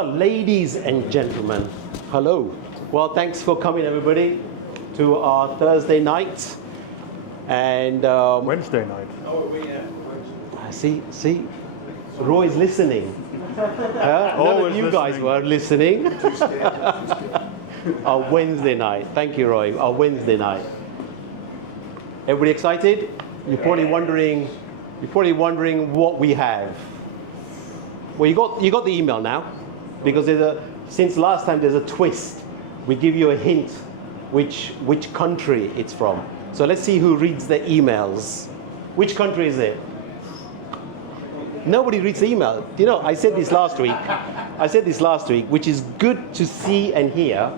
Well, ladies and gentlemen, hello. Well, thanks for coming, everybody, to our Thursday night and Wednesday night. See, Roy's listening. None of you guys were listening. Our Wednesday night. Thank you, Roy. Our Wednesday night. Everybody excited? You're probably wondering what we have. Well, you got the email now, because since last time there's a twist. We give you a hint which country it's from. So let's see who reads the emails. Which country is it? Nobody reads the email. You know, I said this last week, which is good to see and hear,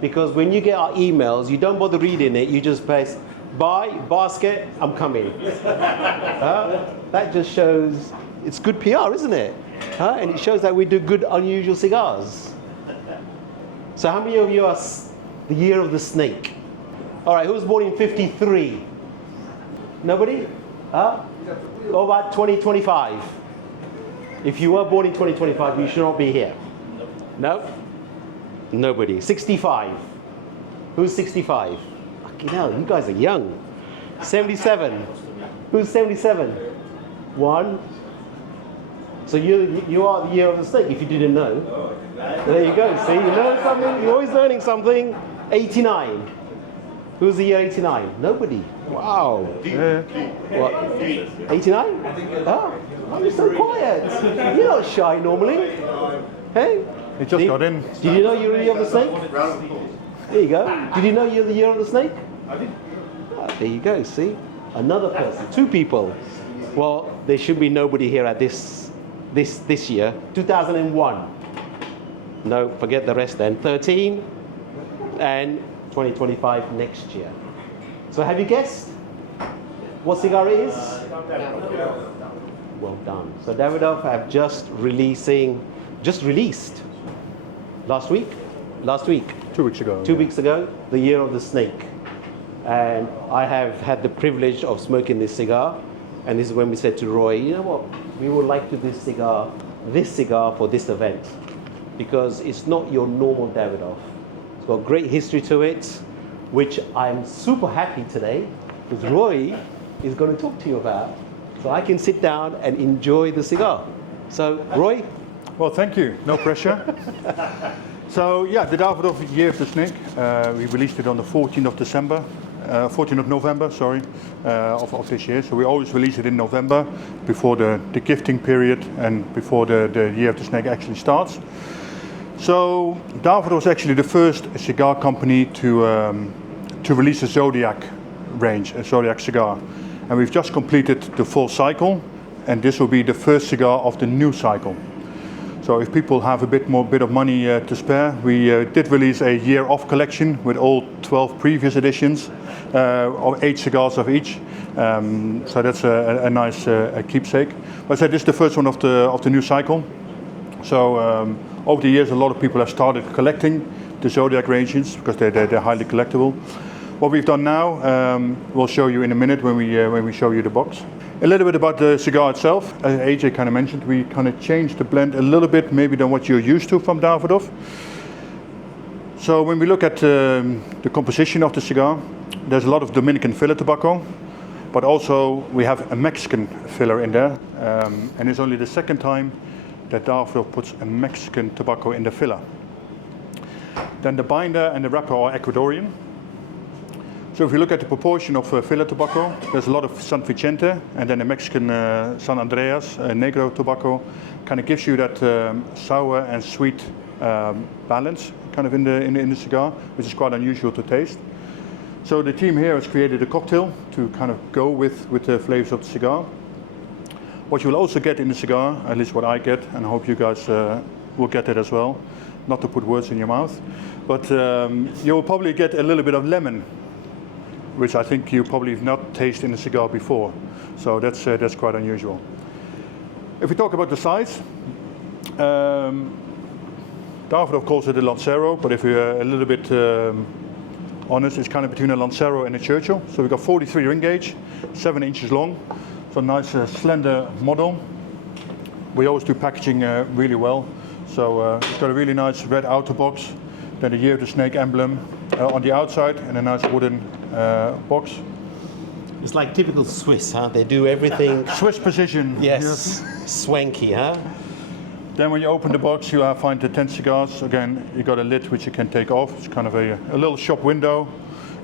because when you get our emails, you don't bother reading it, you just press buy, basket, I'm coming. That just shows it's good PR, isn't it? And it shows that we do good, unusual cigars. So how many of you are the year of the snake? All right, who was born in 53? Nobody? What about 2025? If you were born in 2025, you should not be here. No? Nobody. 65. Who's 65? Fucking hell, you guys are young. 77. Who's 77? 1. So you are the year of the snake, if you didn't know. There you go. See, you learn something. You're always learning something. 89. Who's the year 89? Nobody. Wow. What? 89? Oh, why are you so quiet? You're not shy normally. Hey? He just got in. Did you know you're the year of the snake? There you go. Did you know you're the year of the snake? I did. There you go. See? Another person. 2 people. Well, there should be nobody here at this year. 2001. No, forget the rest then. 13 and 2025 next year. So have you guessed what cigar it is? Well done. So Davidoff have just released last week? 2 weeks ago. 2 weeks ago, the year of the snake. And I have had the privilege of smoking this cigar. And this is when we said to Roy, you know what, we would like to do this cigar for this event, because it's not your normal Davidoff. It's got great history to it, which I'm super happy today, because Roy is going to talk to you about, so I can sit down and enjoy the cigar. So, Roy? Well, thank you. No pressure. So, yeah, the Davidoff Year of the Snake. We released it on the 14th of November, of this year. So we always release it in November, before the gifting period and before the Year of the Snake actually starts. So Davidoff was actually the first cigar company to release a Zodiac range, a Zodiac cigar. And we've just completed the full cycle, and this will be the first cigar of the new cycle. So if people have a bit of money to spare, we did release a year-off collection with all 12 previous editions, of 8 cigars of each. So that's a nice keepsake. But I said this is the first one of the new cycle. So over the years, a lot of people have started collecting the Zodiac ranges because they're highly collectible. What we've done now, we'll show you in a minute when we show you the box. A little bit about the cigar itself. As AJ kind of mentioned, we kind of changed the blend a little bit maybe than what you're used to from Davidoff. So when we look at the composition of the cigar, there's a lot of Dominican filler tobacco, but also we have a Mexican filler in there. And it's only the second time that Davidoff puts a Mexican tobacco in the filler. Then the binder and the wrapper are Ecuadorian. So if you look at the proportion of filler tobacco, there's a lot of San Vicente, and then the Mexican San Andreas Negro tobacco kind of gives you that sour and sweet balance kind of in the cigar, which is quite unusual to taste. So the team here has created a cocktail to kind of go with the flavors of the cigar. What you'll also get in the cigar, at least what I get, and I hope you guys will get it as well, not to put words in your mouth, but you'll probably get a little bit of lemon, which I think you probably have not tasted in a cigar before. So that's quite unusual. If we talk about the size, Davidoff calls it a Lancero, but if we're a little bit honest, it's kind of between a Lancero and a Churchill. So we've got 43 ring gauge, 7 inches long, so nice slender model. We always do packaging really well. So it's got a really nice red outer box, then the Year of the Snake emblem on the outside, and a nice wooden box. It's like typical Swiss, huh? They do everything. Swiss precision. Yes. Swanky, huh? Then when you open the box, you find the 10 cigars. Again, you got a lid which you can take off. It's kind of a little shop window.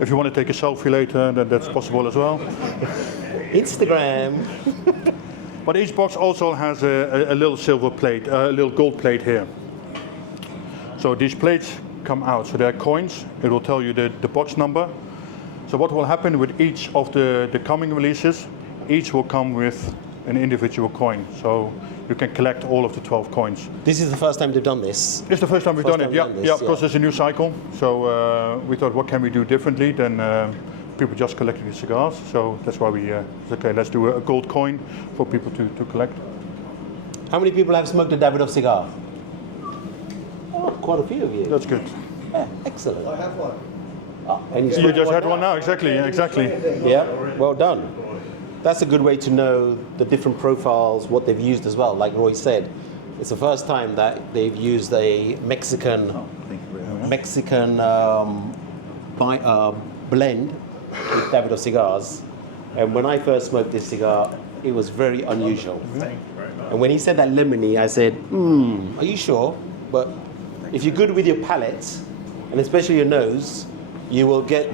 If you want to take a selfie later, then that's possible as well. Instagram. But each box also has a little silver plate, a little gold plate here. So these plates come out, so they're coins. It will tell you the box number. So what will happen with each of the coming releases, each will come with an individual coin. So you can collect all of the 12 coins. This is the first time they've done this. It's the first time we've done it, yeah, because it's a new cycle. So we thought, what can we do differently than people just collecting the cigars? So that's why we said, okay, let's do a gold coin for people to collect. How many people have smoked a Davidoff cigar? Oh, quite a few of you. That's good. Yeah, excellent. I have one. And You just had one now, exactly. Yeah, well done. That's a good way to know the different profiles, what they've used as well. Like Roy said, it's the first time that they've used a Mexican blend with Davidoff cigars. And when I first smoked this cigar, it was very unusual. And when he said that lemony, I said, are you sure? But if you're good with your palate, and especially your nose, you will get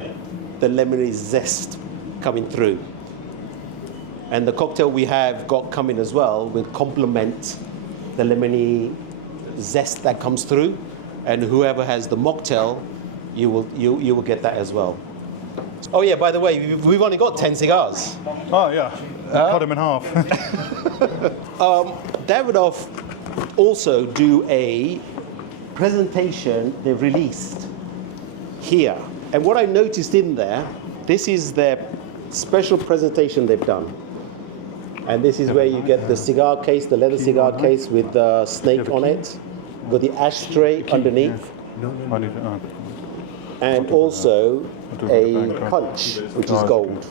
the lemony zest coming through. And the cocktail we have got coming as well will complement the lemony zest that comes through. And whoever has the mocktail, you will get that as well. Oh yeah, by the way, we've only got 10 cigars. Oh yeah, cut them in half. Davidoff also do a presentation they've released here. And what I noticed in there, this is their special presentation they've done. And this is where you get the cigar case, the leather cigar case with the snake on it, with the ashtray underneath, and also a punch, which is gold.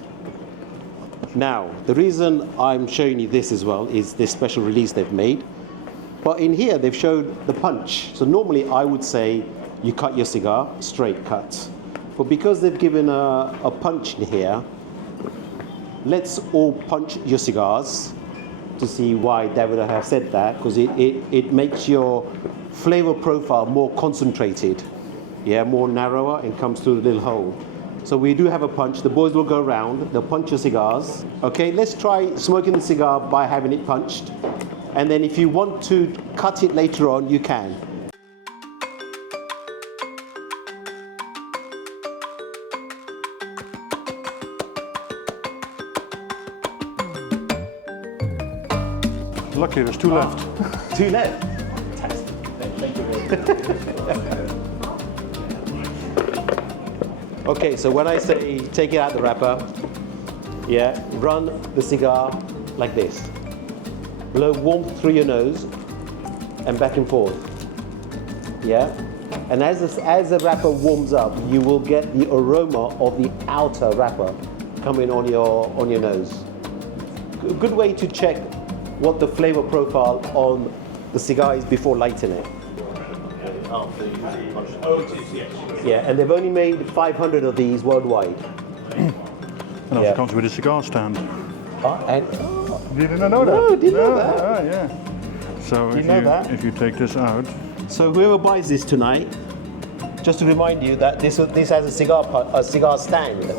Now, the reason I'm showing you this as well is this special release they've made. But in here, they've showed the punch. So normally I would say you cut your cigar, straight cut. But because they've given a punch in here, let's all punch your cigars to see why Davidoff have said that, because it makes your flavor profile more concentrated, yeah, more narrower, and comes through the little hole. So we do have a punch. The boys will go around, they'll punch your cigars. Okay, let's try smoking the cigar by having it punched. And then if you want to cut it later on, you can. Lucky, there's two left. Two left. Fantastic. Thank you very much. Okay, so when I say take it out the wrapper, yeah, run the cigar like this. Blow warmth through your nose and back and forth. Yeah? And as the wrapper warms up, you will get the aroma of the outer wrapper coming on your nose. A good way to check what the flavor profile on the cigar is before lighting it. Yeah, and they've only made 500 of these worldwide. And also comes with a cigar stand. You didn't know that? No, didn't know that. Ah, yeah. So if you take this out. So whoever buys this tonight, just to remind you that this has a cigar stand.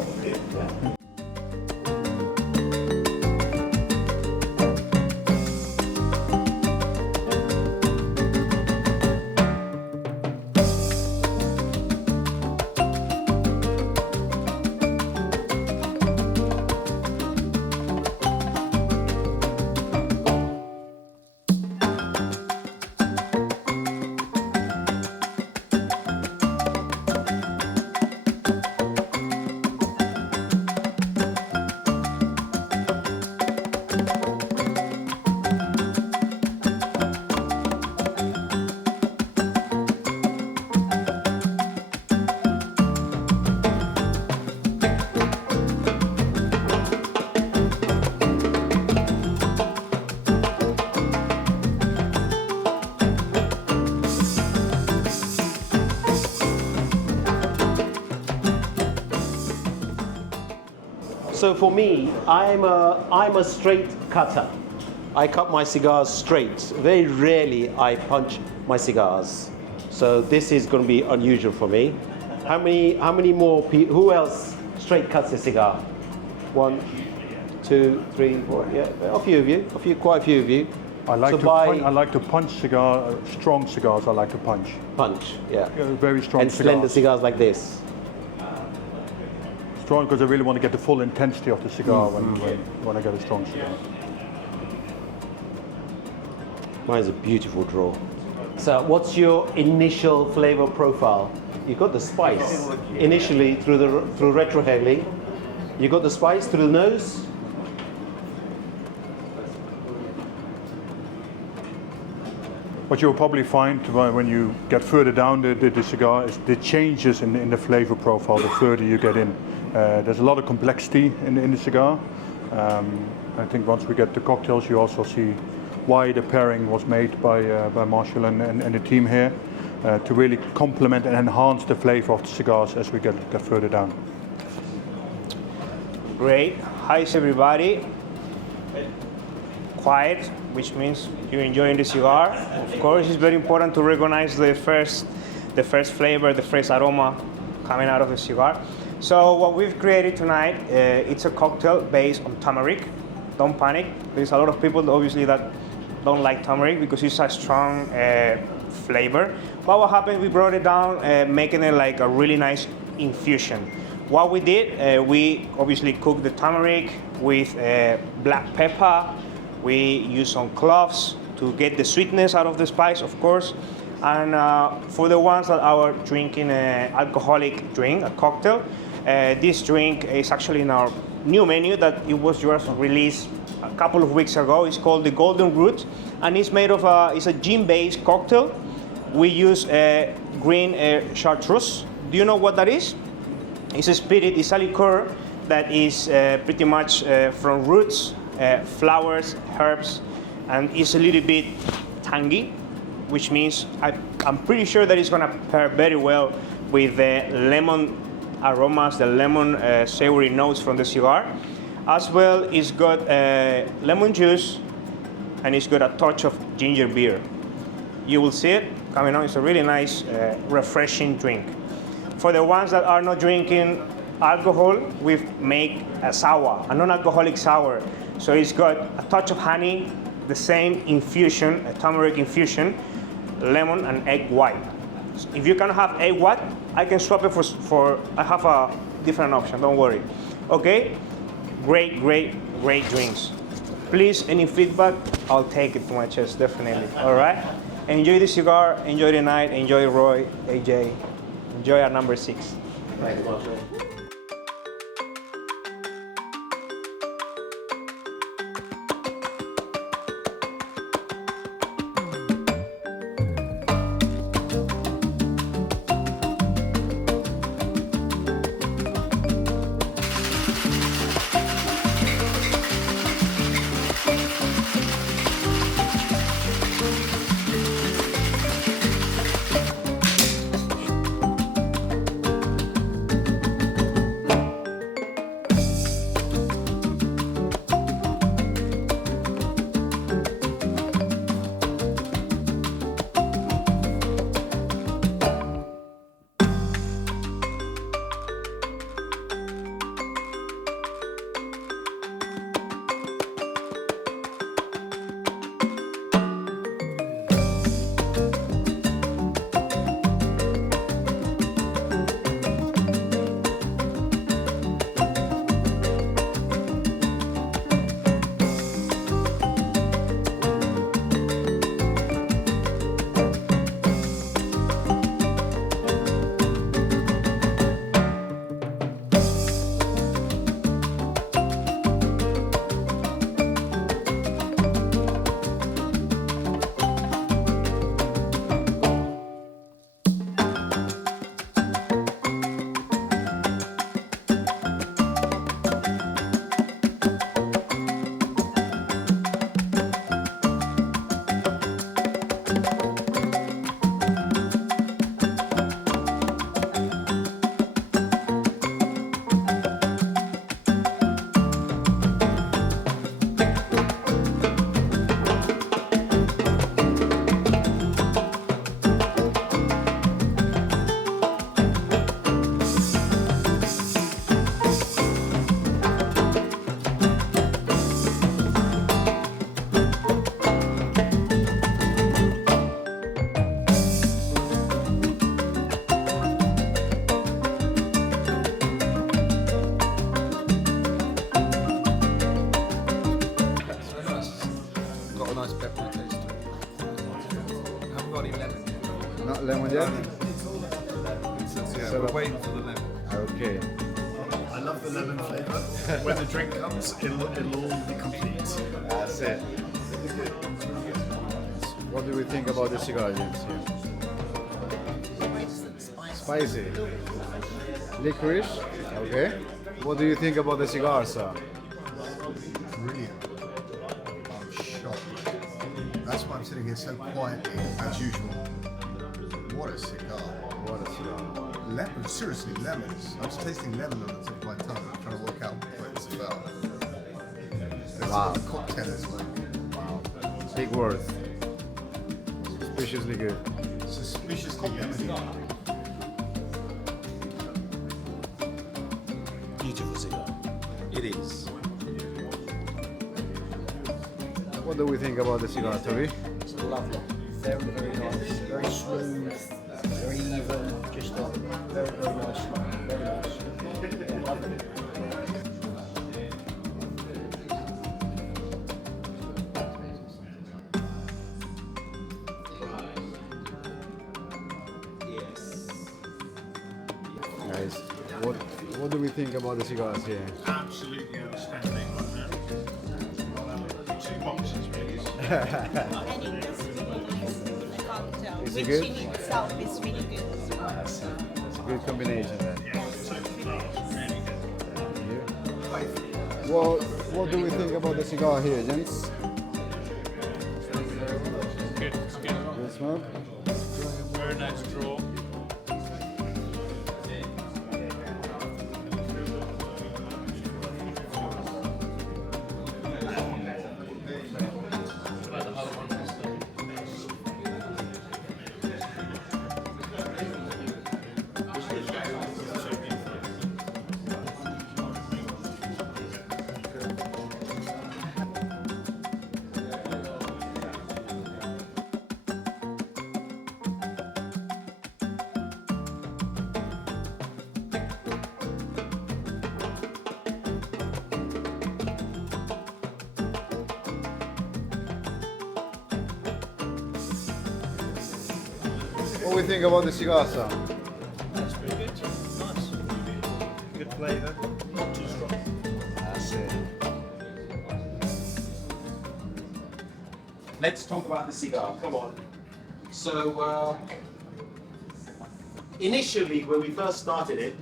so for me, I'm a straight cutter. I cut my cigars straight. Very rarely I punch my cigars. So this is going to be unusual for me. How many more people? Who else straight cuts a cigar? 1, 2, 3, 4. Yeah, a few of you. Quite a few of you. I like to punch strong cigars. I like to punch. Punch, yeah. Very strong and cigars. slender cigars like this. Strong because I really want to get the full intensity of the cigar when I get a strong cigar. Mine is a beautiful draw. So what's your initial flavor profile? You got the spice initially through retrohaling. You got the spice through the nose. What you'll probably find when you get further down the cigar is the changes in the flavor profile the further you get in. There's a lot of complexity in the cigar. I think once we get the cocktails, you also see why the pairing was made by Marshall and the team here to really complement and enhance the flavor of the cigars as we get further down. Great. Hi everybody. Quiet, which means you're enjoying the cigar. Of course, it's very important to recognize the first flavor, the first aroma coming out of the cigar. So what we've created tonight, it's a cocktail based on turmeric. Don't panic. There's a lot of people obviously that don't like turmeric because it's a strong flavor. But what happened, we brought it down, making it like a really nice infusion. What we did, we obviously cooked the turmeric with black pepper. We use some cloves to get the sweetness out of the spice, of course. And for the ones that are drinking an alcoholic drink, a cocktail, this drink is actually in our new menu that it was just released a couple of weeks ago. It's called the Golden Root, and it's made of it's a gin-based cocktail. We use green chartreuse. Do you know what that is? It's a spirit, it's a liqueur that is pretty much from roots, flowers, herbs, and it's a little bit tangy, which means I'm pretty sure that it's gonna pair very well with the lemon aromas, the lemon savory notes from the cigar. As well, it's got lemon juice and it's got a touch of ginger beer. You will see it coming on. It's a really nice, refreshing drink. For the ones that are not drinking alcohol, we've made a sour, a non-alcoholic sour. So it's got a touch of honey, the same infusion, a turmeric infusion, lemon and egg white. If you can have egg white, I can swap it for I have a different option, don't worry. Okay, great drinks. Please, any feedback, I'll take it to my chest, definitely, all right? Enjoy the cigar, enjoy the night, enjoy Roy, AJ, enjoy our number 6. Thank you, Marshall. lemon yet? Yeah, we're waiting for the lemon. Okay. I love the lemon flavour. When the drink comes, it'll all be complete. That's it. What do we think about the cigar, James? Spicy. Licorice. Okay. What do you think about the cigar, sir? Brilliant. I'm shocked. That's why I'm sitting here so quietly, as usual. What a cigar. What a cigar. Lemon, seriously, lemons. I'm just tasting lemon on the tip of my tongue. I'm trying to work out what it's about. That's Wow. what a cocktail is like. Big word. Suspiciously good. Suspiciously lemony. Beautiful cigar. It is. What do we think about the cigar, Toby? It's lovely. Very, very nice. Very smooth. Very even. Just a very, very nice smoke. Very nice. Yeah, lovely. Guys, what do we think about the cigars here? Absolutely outstanding right now. 2 boxes, please. And it does really nice the cocktail. Is The it good? chili itself is really good. It's a good combination then. Well, what do we think about the cigar here, gents? Good smoke? Very nice draw. What do we think about the cigar, sir? That's pretty good. Nice. Good flavour. Not too strong. That's it. Let's talk about the cigar. Come on. So, initially, when we first started it,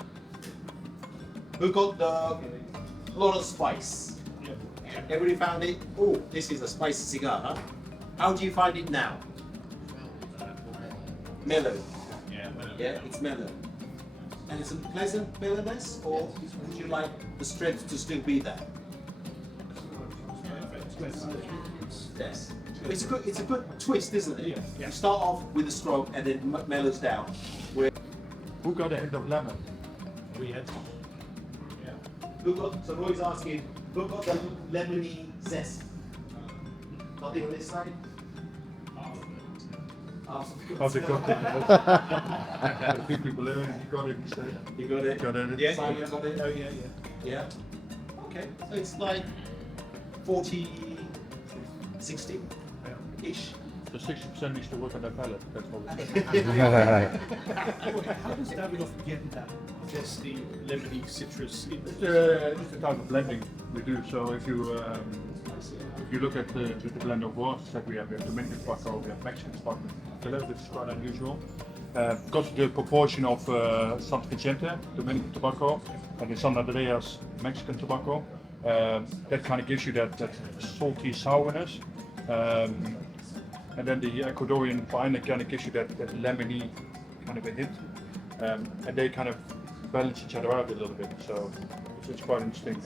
we got the lot of spice. Everybody found it. Oh, this is a spicy cigar. Huh? How do you find it now? Mellow. Yeah, it's mellow. And it's a pleasant mellowness, or would you like the strength to still be there? Yes. It's a good twist, isn't it? Yeah. You start off with a strong and then mellows down. Who got a hint of lemon? We had. So Roy's asking, who got the lemony zest? Nothing on this side? How's it got it? I think people learn. You got it. You got it? Got it. Yeah. Simon got it? Oh, yeah. Yeah. Okay, so it's like 40, 60 ish. So 60% needs to work on that palate. That's what we How does Davidoff get that zesty, lemony, citrus? It's the type of blending we do. So if you look at the blend of wars that we have Dominican tobacco, we have Mexican tobacco, filler, which is quite unusual. Because of the proportion of San Vicente, Dominican tobacco, and in San Andreas, Mexican tobacco, that kind of gives you that salty sourness. And then the Ecuadorian pine kind of gives you that lemony kind of a hint. And they kind of balance each other out a little bit. So it's quite interesting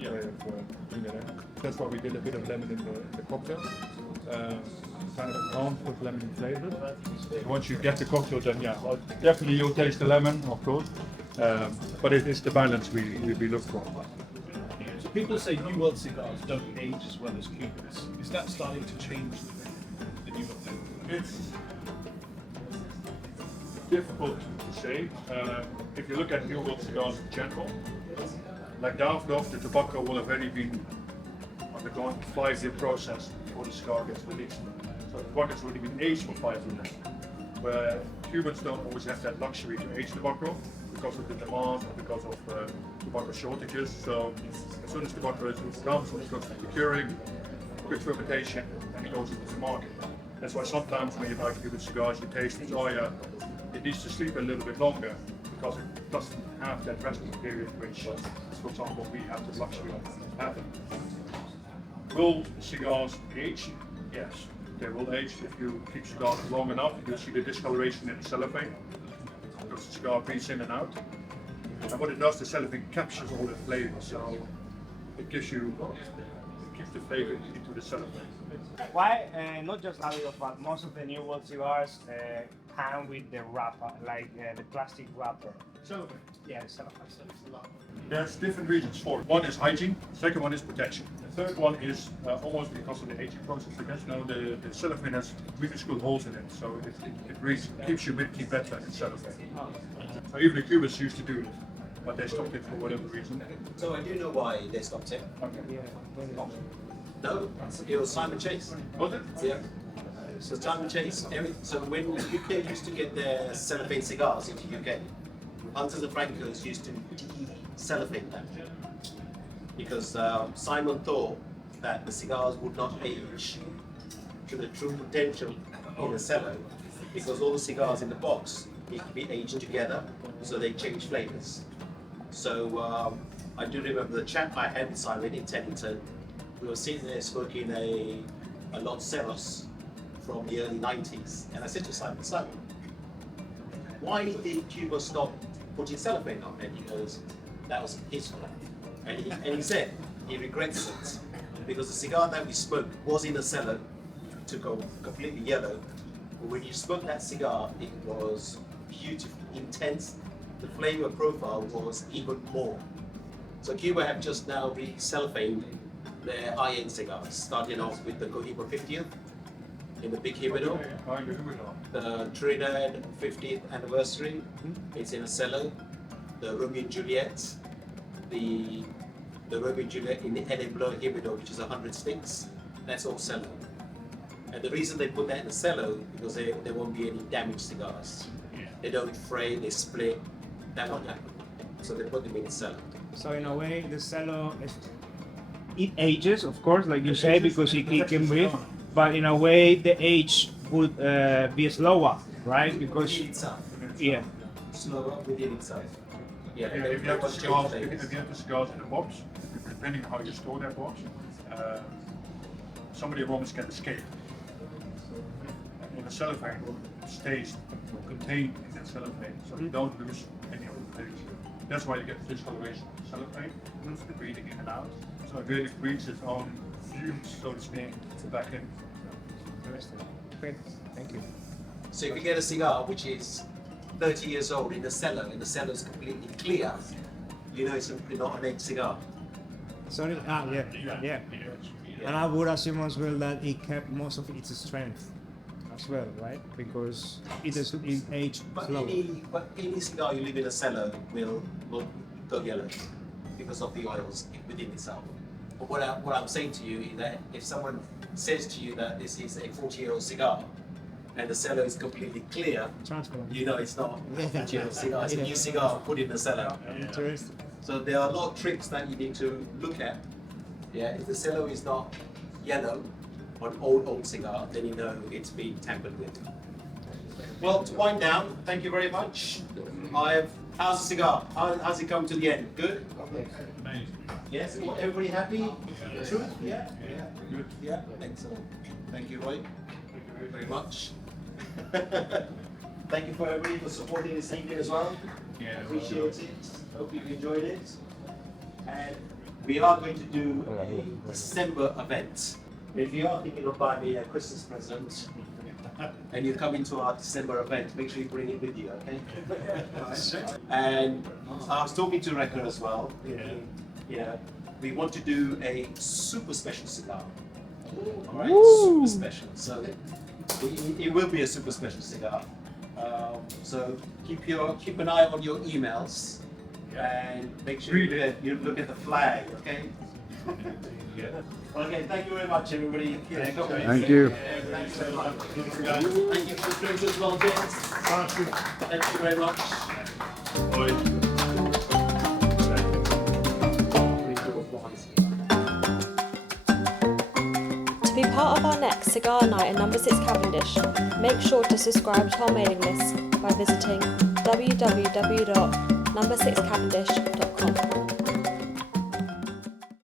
way of doing it. That's why we did a bit of lemon in the cocktail. Kind of enhanced with lemon flavors. Once you get the cocktail, then definitely you'll taste the lemon, of course. But it is the balance we look for. So people say New World cigars don't age as well as Cubans. Is that starting to change the New World thing? It's difficult to say. If you look at New World cigars in general, like Davidoff, the tobacco will have already been undergone a 5-year process before the cigar gets released. So the tobacco has already been aged for 5 years. Where Cubans don't always have that luxury to age tobacco because of the demand or because of tobacco shortages. So as soon as tobacco comes, it goes to curing, quick fermentation, and it goes into the market. That's why sometimes when you buy Cuban cigars, you taste it, oh yeah, it needs to sleep a little bit longer because it doesn't have that resting period, which, for example, we have the luxury of having. Will cigars age? Yes, they will age. If you keep cigars long enough, you'll see the discoloration in the cellophane because the cigar breathes in and out. And what it does, the cellophane captures all the flavor, so it gives the flavor into the cellophane. Why not just Davidoff, but most of the New World cigars come with the wrapper, like the plastic wrapper. Cellophane. Yeah, the cellophane. There's different reasons for it. One is hygiene, second one is protection. The third one is almost because of the aging process. Because the cellophane has minuscule holes in it, so it keeps humidity better in cellophane. So even the Cubans used to do it, but they stopped it for whatever reason. So I do know why they stopped it. Okay. No, it was Simon Chase. Was it? Yeah. So Simon Chase. So when UK used to get their cellophane cigars into UK, hunters and frankers used to de-cellophane them because Simon thought that the cigars would not age to the true potential in the cellar because all the cigars in the box need to be aged together, so they change flavors. So I do remember the chat I had with Simon in Teddington. We were sitting there smoking a Lot Ceros from the early 90s, and I said to Simon, why did Cuba stop putting cellophane on it? Because that was his fault. And he said he regrets it because the cigar that we smoked was in a cellar to go completely yellow. But when you smoked that cigar, it was beautiful, intense. The flavor profile was even more. So Cuba have just now re-cellophaned their high-end cigars, starting off with the Cohiba 50th in the big humidor, the Trinidad 50th anniversary, it's in a cello, the Romeo and Juliet, the Romeo and Juliet in the Edinburgh humidor, which is 100 sticks, that's all cello. And the reason they put that in the cello is because there won't be any damaged cigars. They don't fray, they split, that won't happen. So they put them in the cello. So in a way, the cello it ages, of course, like you say, because it can breathe. But in a way, the age would be slower, right? Because Within itself. yeah, Slower within itself. Yeah. Yeah, if you have the cigars in a box, depending on how you store that box, some of the aromas can escape. In the cellophane, it stays contained in that cellophane, so you don't lose any of the flavors. That's why you get the discoloration of the cellophane, the breathing in and out. So it really breathes its own fumes, so to speak, back in. interesting. Great, thank you. So if you get a cigar which is 30 years old in the cellar, and the cellar is completely clear, you know it's not an aged cigar. Sorry, yeah. And I would assume as well that it kept most of its strength as well, right? Because it aged But slowly. any cigar you leave in a cellar will go yellow because of the oils within itself. But what I'm saying to you is that if someone says to you that this is a 40-year-old cigar and the cellar is completely clear, Transparent. you know it's not a 40-year-old cigar. It's a new cigar put in the cellar. Interesting. So there are a lot of tricks that you need to look at. Yeah, if the cellar is not yellow on old cigar, then you know it's been tampered with. Well, to wind down, thank you very much. How's the cigar? How's it come to the end? Good? Yes? Everybody happy? True? Yeah? Good. Yeah? Excellent. Thank you, Roy. Very much. Thank you for everybody for supporting this evening as well. Yeah. Appreciate it. Hope you enjoyed it. And we are going to do a December event. If you are thinking of buying me a Christmas present and you come into our December event, make sure you bring it with you, okay? And I was talking to Rekha as well. Yeah, we want to do a super special cigar. All right, super special. So it will be a super special cigar. So keep an eye on your emails and make sure that you look at the flag, okay? Okay, thank you very much, everybody. Thank you. Thanks very much. Thank you for the drinks as well, James. Thank you very much. To be part of our next cigar night at number 6 Cavendish, make sure to subscribe to our mailing list by visiting www.number6cavendish.com.